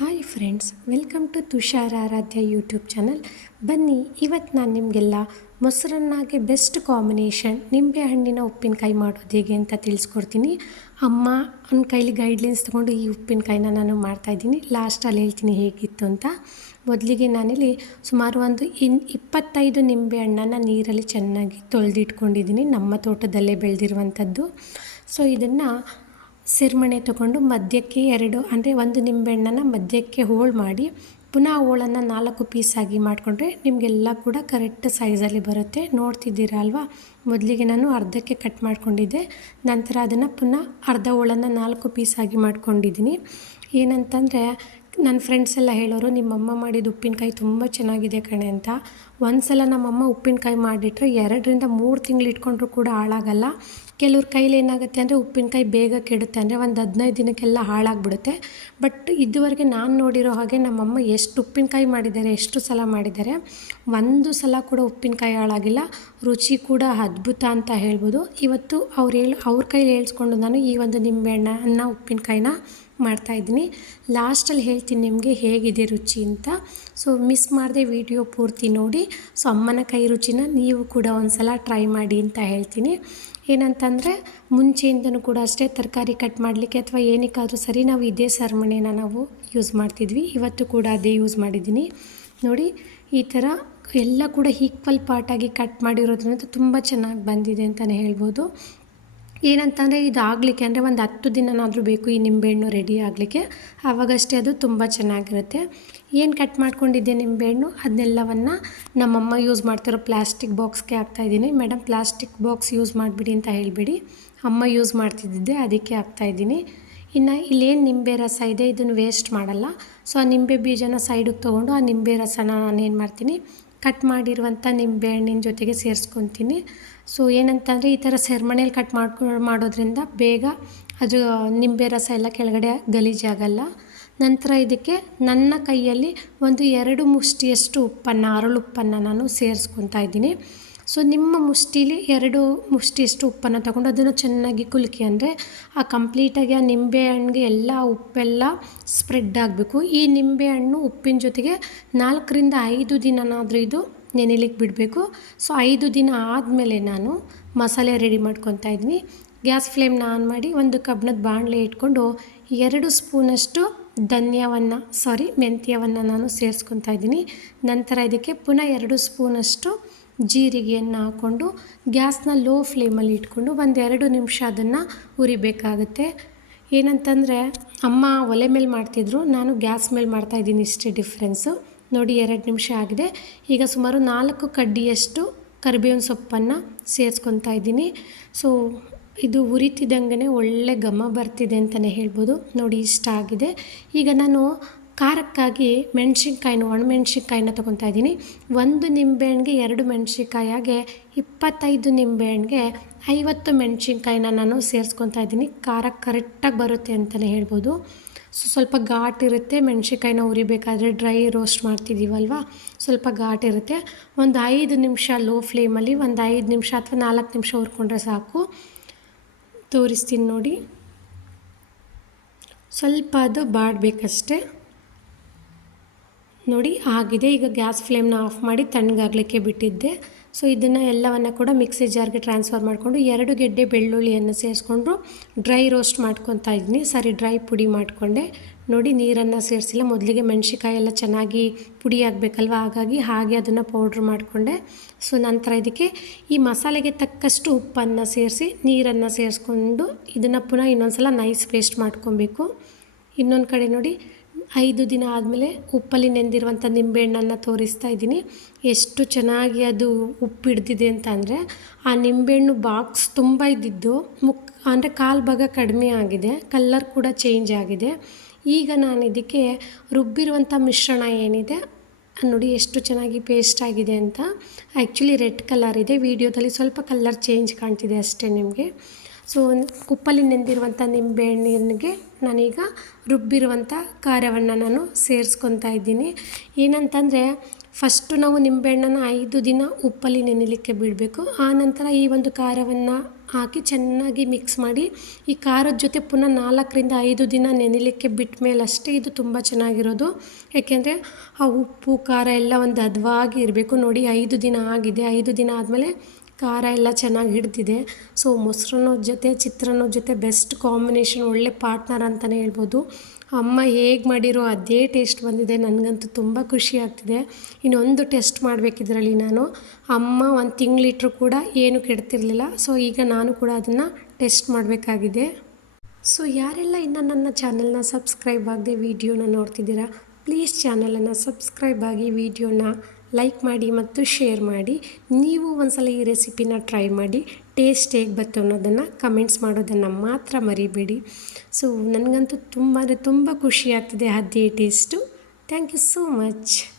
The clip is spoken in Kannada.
Hi friends welcome to Tushar Aradhya YouTube channel ಬನ್ನಿ ಇವತ್ತು ನಾನು ನಿಮಗೆಲ್ಲ ಮೊಸರನ್ನಾಗೆ ಬೆಸ್ಟ್ ಕಾಂಬಿನೇಷನ್ ನಿಂಬೆ ಹಣ್ಣಿನ ಉಪ್ಪಿನಕಾಯಿ ಮಾಡೋದು ಹೇಗೆ ಅಂತ ತಿಳಿಸ್ಕೊಡ್ತೀನಿ. ಅಮ್ಮ, ಅವ್ನ ಕೈಲಿ ಗೈಡ್ಲೈನ್ಸ್ ತೊಗೊಂಡು ಈ ಉಪ್ಪಿನಕಾಯಿನ ನಾನು ಮಾಡ್ತಾಯಿದ್ದೀನಿ ಲಾಸ್ಟಲ್ಲಿ ಹೇಳ್ತೀನಿ ಹೇಗಿತ್ತು ಅಂತ. ಮೊದಲಿಗೆ ನಾನಿಲ್ಲಿ ಸುಮಾರು ಒಂದು ಇನ್ ಇಪ್ಪತ್ತೈದು ನಿಂಬೆ ಹಣ್ಣನ್ನು ನೀರಲ್ಲಿ ಚೆನ್ನಾಗಿ ತೊಳೆದಿಟ್ಕೊಂಡಿದ್ದೀನಿ. ನಮ್ಮ ತೋಟದಲ್ಲೇ ಬೆಳೆದಿರುವಂಥದ್ದು. ಸೊ ಇದನ್ನು ಸಿರ್ಮಣೆ ತಗೊಂಡು ಮಧ್ಯಕ್ಕೆ ಎರಡು, ಅಂದರೆ ಒಂದು ನಿಂಬೆಹಣ್ಣನ್ನು ಮಧ್ಯಕ್ಕೆ ಹೋಳು ಮಾಡಿ, ಪುನಃ ಹೋಳನ್ನು ನಾಲ್ಕು ಪೀಸಾಗಿ ಮಾಡಿಕೊಂಡ್ರೆ ನಿಮಗೆಲ್ಲ ಕೂಡ ಕರೆಕ್ಟ್ ಸೈಜಲ್ಲಿ ಬರುತ್ತೆ. ನೋಡ್ತಿದ್ದೀರಾ ಅಲ್ವಾ? ಮೊದಲಿಗೆ ನಾನು ಅರ್ಧಕ್ಕೆ ಕಟ್ ಮಾಡ್ಕೊಂಡಿದ್ದೆ, ನಂತರ ಅದನ್ನು ಪುನಃ ಅರ್ಧ ಹೋಳನ್ನು ನಾಲ್ಕು ಪೀಸಾಗಿ ಮಾಡ್ಕೊಂಡಿದ್ದೀನಿ. ಏನಂತಂದರೆ ನನ್ನ ಫ್ರೆಂಡ್ಸ್ ಎಲ್ಲ ಹೇಳೋರು, ನಿಮ್ಮಮ್ಮ ಮಾಡಿದ ಉಪ್ಪಿನಕಾಯಿ ತುಂಬ ಚೆನ್ನಾಗಿದೆ ಕಣೆ ಅಂತ. ಒಂದು ಸಲ ನಮ್ಮಮ್ಮ ಉಪ್ಪಿನಕಾಯಿ ಮಾಡಿಟ್ರೆ ಎರಡರಿಂದ ಮೂರು ತಿಂಗಳು ಇಟ್ಕೊಂಡ್ರೂ ಕೂಡ ಹಾಳಾಗಲ್ಲ. ಕೆಲವ್ರ ಕೈಲಿ ಏನಾಗುತ್ತೆ ಅಂದರೆ ಉಪ್ಪಿನಕಾಯಿ ಬೇಗ ಕೆಡುತ್ತೆ ಅಂದರೆ ಒಂದು ಹದಿನೈದು ದಿನಕ್ಕೆಲ್ಲ ಹಾಳಾಗ್ಬಿಡುತ್ತೆ. ಬಟ್ ಇದುವರೆಗೆ ನಾನು ನೋಡಿರೋ ಹಾಗೆ ನಮ್ಮಮ್ಮ ಎಷ್ಟು ಉಪ್ಪಿನಕಾಯಿ ಮಾಡಿದ್ದಾರೆ, ಎಷ್ಟು ಸಲ ಮಾಡಿದ್ದಾರೆ, ಒಂದು ಸಲ ಕೂಡ ಉಪ್ಪಿನಕಾಯಿ ಹಾಳಾಗಿಲ್ಲ. ರುಚಿ ಕೂಡ ಅದ್ಭುತ ಅಂತ ಹೇಳ್ಬೋದು. ಇವತ್ತು ಅವ್ರು ಹೇಳಿ, ಅವ್ರ ಕೈಲಿ ಹೇಳ್ಸ್ಕೊಂಡು ನಾನು ಈ ಒಂದು ನಿಂಬೆಹಣ್ಣನ್ನು ಉಪ್ಪಿನಕಾಯಿನ ಮಾಡ್ತಾಯಿದ್ದೀನಿ ಲಾಸ್ಟಲ್ಲಿ ಹೇಳ್ತೀನಿ ನಿಮಗೆ ಹೇಗಿದೆ ರುಚಿ ಅಂತ. ಸೊ ಮಿಸ್ ಮಾಡದೆ ವಿಡಿಯೋ ಪೂರ್ತಿ ನೋಡಿ. ಸೊ ಅಮ್ಮನ ಕೈ ರುಚಿನ ನೀವು ಕೂಡ ಒಂದು ಸಲ ಟ್ರೈ ಮಾಡಿ ಅಂತ ಹೇಳ್ತೀನಿ. ಏನಂತಂದರೆ, ಮುಂಚೆಯಿಂದನೂ ಕೂಡ ಅಷ್ಟೇ ತರಕಾರಿ ಕಟ್ ಮಾಡಲಿಕ್ಕೆ ಅಥವಾ ಏನಕ್ಕಾದರೂ ಸರಿ ನಾವು ಇದೇ ಸರಮಣೆನ ನಾವು ಯೂಸ್ ಮಾಡ್ತಿದ್ವಿ. ಇವತ್ತು ಕೂಡ ಅದೇ ಯೂಸ್ ಮಾಡಿದ್ದೀನಿ. ನೋಡಿ, ಈ ಥರ ಎಲ್ಲ ಕೂಡ ಈಕ್ವಲ್ ಪಾರ್ಟಾಗಿ ಕಟ್ ಮಾಡಿರೋದ್ರಿಂದ ತುಂಬ ಚೆನ್ನಾಗಿ ಬಂದಿದೆ ಅಂತಲೇ ಹೇಳ್ಬೋದು. ಏನಂತಂದರೆ ಇದು ಆಗಲಿಕ್ಕೆ ಅಂದರೆ ಒಂದು ಹತ್ತು ದಿನನಾದರೂ ಬೇಕು ಈ ನಿಂಬೆಹಣ್ಣು ರೆಡಿ ಆಗಲಿಕ್ಕೆ. ಆವಾಗಷ್ಟೇ ಅದು ತುಂಬ ಚೆನ್ನಾಗಿರುತ್ತೆ. ಏನು ಕಟ್ ಮಾಡ್ಕೊಂಡಿದ್ದೆ ನಿಂಬೆಹಣ್ಣು? ಅದನ್ನೆಲ್ಲವನ್ನು ನಮ್ಮಮ್ಮ ಯೂಸ್ ಮಾಡ್ತಿರೋ ಪ್ಲಾಸ್ಟಿಕ್ ಬಾಕ್ಸ್ಗೆ ಹಾಕ್ತಾಯಿದ್ದೀನಿ ಮೇಡಮ್ ಪ್ಲಾಸ್ಟಿಕ್ ಬಾಕ್ಸ್ ಯೂಸ್ ಮಾಡಿಬಿಡಿ ಅಂತ ಹೇಳಿಬಿಡಿ. ಅಮ್ಮ ಯೂಸ್ ಮಾಡ್ತಿದ್ದಿದ್ದೆ, ಅದಕ್ಕೆ ಹಾಕ್ತಾಯಿದ್ದೀನಿ ಇನ್ನು ಇಲ್ಲೇನು ನಿಂಬೆ ರಸ ಇದೆ, ಇದನ್ನು ವೇಸ್ಟ್ ಮಾಡಲ್ಲ. ಸೊ ಆ ನಿಂಬೆ ಬೀಜನ ಸೈಡಿಗೆ ತೊಗೊಂಡು ಆ ನಿಂಬೆ ರಸನ ನಾನು ಏನು ಮಾಡ್ತೀನಿ? ಕಟ್ ಮಾಡಿರುವಂಥ ನಿಂಬೆಹಣ್ಣಿನ ಜೊತೆಗೆ ಸೇರಿಸ್ಕೊತೀನಿ. ಸೊ ಏನಂತಂದರೆ ಈ ಥರ ಸೆರ್ಮಣೆಯಲ್ಲಿ ಕಟ್ ಮಾಡ್ಕೊ, ಮಾಡೋದ್ರಿಂದ ಬೇಗ ಅದು ನಿಂಬೆ ರಸ ಎಲ್ಲ ಕೆಳಗಡೆ ಗಲೀಜಾಗಲ್ಲ ನಂತರ ಇದಕ್ಕೆ ನನ್ನ ಕೈಯಲ್ಲಿ ಒಂದು ಎರಡು ಮುಷ್ಟಿಯಷ್ಟು ಉಪ್ಪನ್ನು ಅರಳುಪ್ಪನ್ನು ನಾನು ಸೇರಿಸ್ಕೊತಾ ಇದ್ದೀನಿ. ಸೊ ನಿಮ್ಮ ಮುಷ್ಟಿಲಿ ಎರಡು ಮುಷ್ಟಿಯಷ್ಟು ಉಪ್ಪನ್ನು ತಗೊಂಡು ಅದನ್ನು ಚೆನ್ನಾಗಿ ಕುಲುಕಿ ಅಂದರೆ ಆ ಕಂಪ್ಲೀಟಾಗಿ ಆ ನಿಂಬೆ ಹಣ್ಣಿಗೆ ಎಲ್ಲ ಉಪ್ಪೆಲ್ಲ ಸ್ಪ್ರೆಡ್ ಆಗಬೇಕು. ಈ ನಿಂಬೆ ಹಣ್ಣು ಉಪ್ಪಿನ ಜೊತೆಗೆ ನಾಲ್ಕರಿಂದ ಐದು ದಿನನಾದರೂ ಇದು ನೆನೆಲಿಕ್ಕೆ ಬಿಡಬೇಕು. ಸೊ ಐದು ದಿನ ಆದಮೇಲೆ ನಾನು ಮಸಾಲೆ ರೆಡಿ ಮಾಡ್ಕೊತಾ ಇದ್ವಿ. ಗ್ಯಾಸ್ ಫ್ಲೇಮ್ನ ಆನ್ ಮಾಡಿ ಒಂದು ಕಬ್ಬಿಣದ ಬಾಣಲೆ ಇಟ್ಕೊಂಡು ಎರಡು ಸ್ಪೂನಷ್ಟು ಧನ್ಯವನ್ನು ಸಾರಿ ಮೆಂತ್ಯವನ್ನು ನಾನು ಸೇರಿಸ್ಕೊತಾ ಇದ್ದೀನಿ. ನಂತರ ಇದಕ್ಕೆ ಪುನಃ ಎರಡು ಸ್ಪೂನಷ್ಟು ಜೀರಿಗೆಯನ್ನು ಹಾಕ್ಕೊಂಡು ಗ್ಯಾಸ್ನ ಲೋ ಫ್ಲೇಮಲ್ಲಿ ಇಟ್ಕೊಂಡು ಒಂದೆರಡು ನಿಮಿಷ ಅದನ್ನು ಉರಿಬೇಕಾಗುತ್ತೆ ಏನಂತಂದರೆ, ಅಮ್ಮ ಒಲೆ ಮೇಲೆ ಮಾಡ್ತಿದ್ರು, ನಾನು ಗ್ಯಾಸ್ ಮೇಲೆ ಮಾಡ್ತಾಯಿದ್ದೀನಿ ಇಷ್ಟೇ ಡಿಫ್ರೆನ್ಸು ನೋಡಿ ಎರಡು ನಿಮಿಷ ಆಗಿದೆ. ಈಗ ಸುಮಾರು ನಾಲ್ಕು ಕಡ್ಡಿಯಷ್ಟು ಕರಿಬೇವಿನ ಸೊಪ್ಪನ್ನು ಸೇರಿಸ್ಕೊತಾ ಇದ್ದೀನಿ. ಸೊ ಇದು ಉರಿತಿದ್ದಂಗೆ ಒಳ್ಳೆ ಘಮ ಬರ್ತಿದೆ ಅಂತಲೇ ಹೇಳ್ಬೋದು. ನೋಡಿ, ಇಷ್ಟ ಆಗಿದೆ. ಈಗ ನಾನು ಖಾರಕ್ಕಾಗಿ ಮೆಣಸಿನ್ಕಾಯಿನ, ಒಣಮೆಣ್ಸಿನ್ಕಾಯಿನ ತೊಗೊತಾ ಇದ್ದೀನಿ. ಒಂದು ನಿಂಬೆಹಣ್ಣಿಗೆ ಎರಡು ಮೆಣಸಿನ್ಕಾಯಾಗೆ ಇಪ್ಪತ್ತೈದು ನಿಂಬೆಹಣ್ಣಿಗೆ ಐವತ್ತು ಮೆಣಸಿನ್ಕಾಯಿನ ನಾನು ಸೇರಿಸ್ಕೊತಾ ಇದ್ದೀನಿ. ಖಾರ ಕರೆಕ್ಟಾಗಿ ಬರುತ್ತೆ ಅಂತಲೇ ಹೇಳ್ಬೋದು. ಸೊ ಸ್ವಲ್ಪ ಘಾಟ್ ಇರುತ್ತೆ, ಮೆಣಸಿನ್ಕಾಯಿನ ಉರಿಬೇಕಾದ್ರೆ ಡ್ರೈ ರೋಸ್ಟ್ ಮಾಡ್ತಿದ್ದೀವಲ್ವ ಸ್ವಲ್ಪ ಘಾಟ್ ಇರುತ್ತೆ. ಒಂದು ಐದು ನಿಮಿಷ ಲೋ ಫ್ಲೇಮಲ್ಲಿ, ಒಂದು ಐದು ನಿಮಿಷ ಅಥವಾ ನಾಲ್ಕು ನಿಮಿಷ ಹುರ್ಕೊಂಡ್ರೆ ಸಾಕು. ತೋರಿಸ್ತೀನಿ ನೋಡಿ. ಸ್ವಲ್ಪ ಅದು ಬಾಡಬೇಕಷ್ಟೆ. ನೋಡಿ, ಆಗಿದೆ. ಈಗ ಗ್ಯಾಸ್ ಫ್ಲೇಮ್ನ ಆಫ್ ಮಾಡಿ ತಣ್ಣಗಾಗಲಿಕ್ಕೆ ಬಿಟ್ಟಿದ್ದೆ. ಸೊ ಇದನ್ನು ಎಲ್ಲವನ್ನು ಕೂಡ ಮಿಕ್ಸಿ ಜಾರ್ಗೆ ಟ್ರಾನ್ಸ್ಫರ್ ಮಾಡಿಕೊಂಡು ಎರಡು ಗೆಡ್ಡೆ ಬೆಳ್ಳುಳ್ಳಿಯನ್ನು ಸೇರಿಸ್ಕೊಂಡು ಡ್ರೈ ರೋಸ್ಟ್ ಮಾಡ್ಕೊತಾ ಇದ್ದೀನಿ. ಸರಿ, ಡ್ರೈ ಪುಡಿ ಮಾಡಿಕೊಂಡೆ. ನೋಡಿ, ನೀರನ್ನು ಸೇರಿಸಿಲ್ಲ. ಮೊದಲಿಗೆ ಮೆಣಸಿಕಾಯಿ ಎಲ್ಲ ಚೆನ್ನಾಗಿ ಪುಡಿ ಆಗಬೇಕಲ್ವ? ಹಾಗಾಗಿ ಹಾಗೆ ಅದನ್ನು ಪೌಡ್ರ್ ಮಾಡಿಕೊಂಡೆ. ಸೊ, ನಂತರ ಇದಕ್ಕೆ ಈ ಮಸಾಲೆಗೆ ತಕ್ಕಷ್ಟು ಉಪ್ಪನ್ನು ಸೇರಿಸಿ ನೀರನ್ನು ಸೇರಿಸ್ಕೊಂಡು ಇದನ್ನು ಪುನಃ ಇನ್ನೊಂದು ಸಲ ನೈಸ್ ಪೇಸ್ಟ್ ಮಾಡ್ಕೊಬೇಕು. ಇನ್ನೊಂದು ಕಡೆ ನೋಡಿ ಐದು ದಿನ ಆದಮೇಲೆ ಉಪ್ಪಲ್ಲಿ ನೆಂದಿರುವಂಥ ನಿಂಬೆಹಣ್ಣನ್ನು ತೋರಿಸ್ತಾ ಇದ್ದೀನಿ. ಎಷ್ಟು ಚೆನ್ನಾಗಿ ಅದು ಉಪ್ಪು ಹಿಡ್ದಿದೆ ಅಂತ ಅಂದರೆ ಆ ನಿಂಬೆಹಣ್ಣು ಬಾಕ್ಸ್ ತುಂಬ ಇದ್ದಿದ್ದು ಮುಕ್ ಅಂದರೆ ಕಾಲು ಭಾಗ ಕಡಿಮೆ ಆಗಿದೆ ಕಲ್ಲರ್ ಕೂಡ ಚೇಂಜ್ ಆಗಿದೆ. ಈಗ ನಾನು ಇದಕ್ಕೆ ರುಬ್ಬಿರುವಂಥ ಮಿಶ್ರಣ ಏನಿದೆ ನೋಡಿ ಎಷ್ಟು ಚೆನ್ನಾಗಿ ಪೇಸ್ಟ್ ಆಗಿದೆ ಅಂತ. ಆ್ಯಕ್ಚುಲಿ ರೆಡ್ ಕಲರ್ ಇದೆ ವಿಡಿಯೋದಲ್ಲಿ ಸ್ವಲ್ಪ ಕಲ್ಲರ್ ಚೇಂಜ್ ಕಾಣ್ತಿದೆ ಅಷ್ಟೇ ನಿಮಗೆ. ಸೊ ಉಪ್ಪಲ್ಲಿ ನೆಂದಿರುವಂಥ ನಿಂಬೆಹಣ್ಣಿಗೆ ನಾನೀಗ ರುಬ್ಬಿರುವಂಥ ಖಾರವನ್ನು ನಾನು ಸೇರಿಸ್ಕೊತಾ ಇದ್ದೀನಿ. ಏನಂತಂದರೆ ಫಸ್ಟು ನಾವು ನಿಂಬೆಹಣ್ಣನ್ನು ಐದು ದಿನ ಉಪ್ಪಲ್ಲಿ ನೆನಿಲಿಕ್ಕೆ ಬಿಡಬೇಕು. ಆನಂತರ ಈ ಒಂದು ಖಾರವನ್ನು ಹಾಕಿ ಚೆನ್ನಾಗಿ ಮಿಕ್ಸ್ ಮಾಡಿ, ಈ ಖಾರದ ಜೊತೆ ಪುನಃ ನಾಲ್ಕರಿಂದ ಐದು ದಿನ ನೆನಿಲಿಕ್ಕೆ ಬಿಟ್ಟ ಮೇಲೆ ಅಷ್ಟೇ ಇದು ತುಂಬ ಚೆನ್ನಾಗಿರೋದು. ಏಕೆಂದರೆ ಆ ಉಪ್ಪು, ಖಾರ ಎಲ್ಲ ಒಂದು ಹದವಾಗಿ ಇರಬೇಕು. ನೋಡಿ, ಐದು ದಿನ ಆಗಿದೆ. ಐದು ದಿನ ಆದಮೇಲೆ ಖಾರ ಎಲ್ಲ ಚೆನ್ನಾಗಿ ಹಿಡಿದಿದೆ. ಸೊ ಮೊಸರನ್ನದ ಜೊತೆ ಚಿತ್ರಾನ್ನದ ಜೊತೆ ಬೆಸ್ಟ್ ಕಾಂಬಿನೇಷನ್ ಒಳ್ಳೆ ಪಾರ್ಟ್ನರ್ ಅಂತಲೇ ಹೇಳ್ಬೋದು. ಅಮ್ಮ ಹೇಗೆ ಮಾಡಿರೋ ಅದೇ ಟೇಸ್ಟ್ ಬಂದಿದೆ. ನನಗಂತೂ ತುಂಬ ಖುಷಿ ಆಗ್ತಿದೆ. ಇನ್ನೊಂದು ಟೆಸ್ಟ್ ಮಾಡಬೇಕಿದ್ರಲ್ಲಿ ನಾನು. ಅಮ್ಮ ಒಂದು ತಿಂಗಳಿಟ್ರು ಕೂಡ ಏನು ಕೆಡ್ತಿರಲಿಲ್ಲ. ಸೊ ಈಗ ನಾನು ಕೂಡ ಅದನ್ನು ಟೆಸ್ಟ್ ಮಾಡಬೇಕಾಗಿದೆ. ಸೊ ಯಾರೆಲ್ಲ ಇನ್ನು ನನ್ನ ಚಾನಲ್ನ ಸಬ್ಸ್ಕ್ರೈಬ್ ಆಗದೆ ವೀಡಿಯೋನ ನೋಡ್ತಿದ್ದೀರಾ ಪ್ಲೀಸ್ ಚಾನಲನ್ನು ಸಬ್ಸ್ಕ್ರೈಬ್ ಆಗಿ ವೀಡಿಯೋನ ಲೈಕ್ ಮಾಡಿ ಮತ್ತು ಶೇರ್ ಮಾಡಿ. ನೀವು ಒಂದ್ಸಲ ಈ ರೆಸಿಪಿನ ಟ್ರೈ ಮಾಡಿ. ಟೇಸ್ಟ್ ಹೇಗೆ ಬತ್ತು ಅನ್ನೋದನ್ನು ಕಮೆಂಟ್ಸ್ ಮಾಡೋದನ್ನು ಮಾತ್ರ ಮರಿಬೇಡಿ. ಸೊ ನನಗಂತೂ ತುಂಬ ಅಂದರೆ ತುಂಬ ಖುಷಿ ಆಗ್ತಿದೆ taste thank you so much